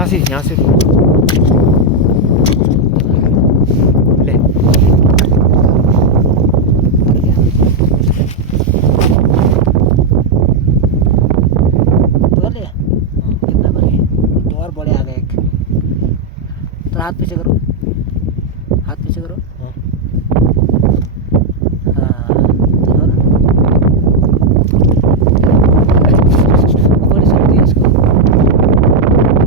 यहाँ से ले। तो ले कितना बड़े, तो और बड़े आ गए एक। तो हाथ पीछे करो।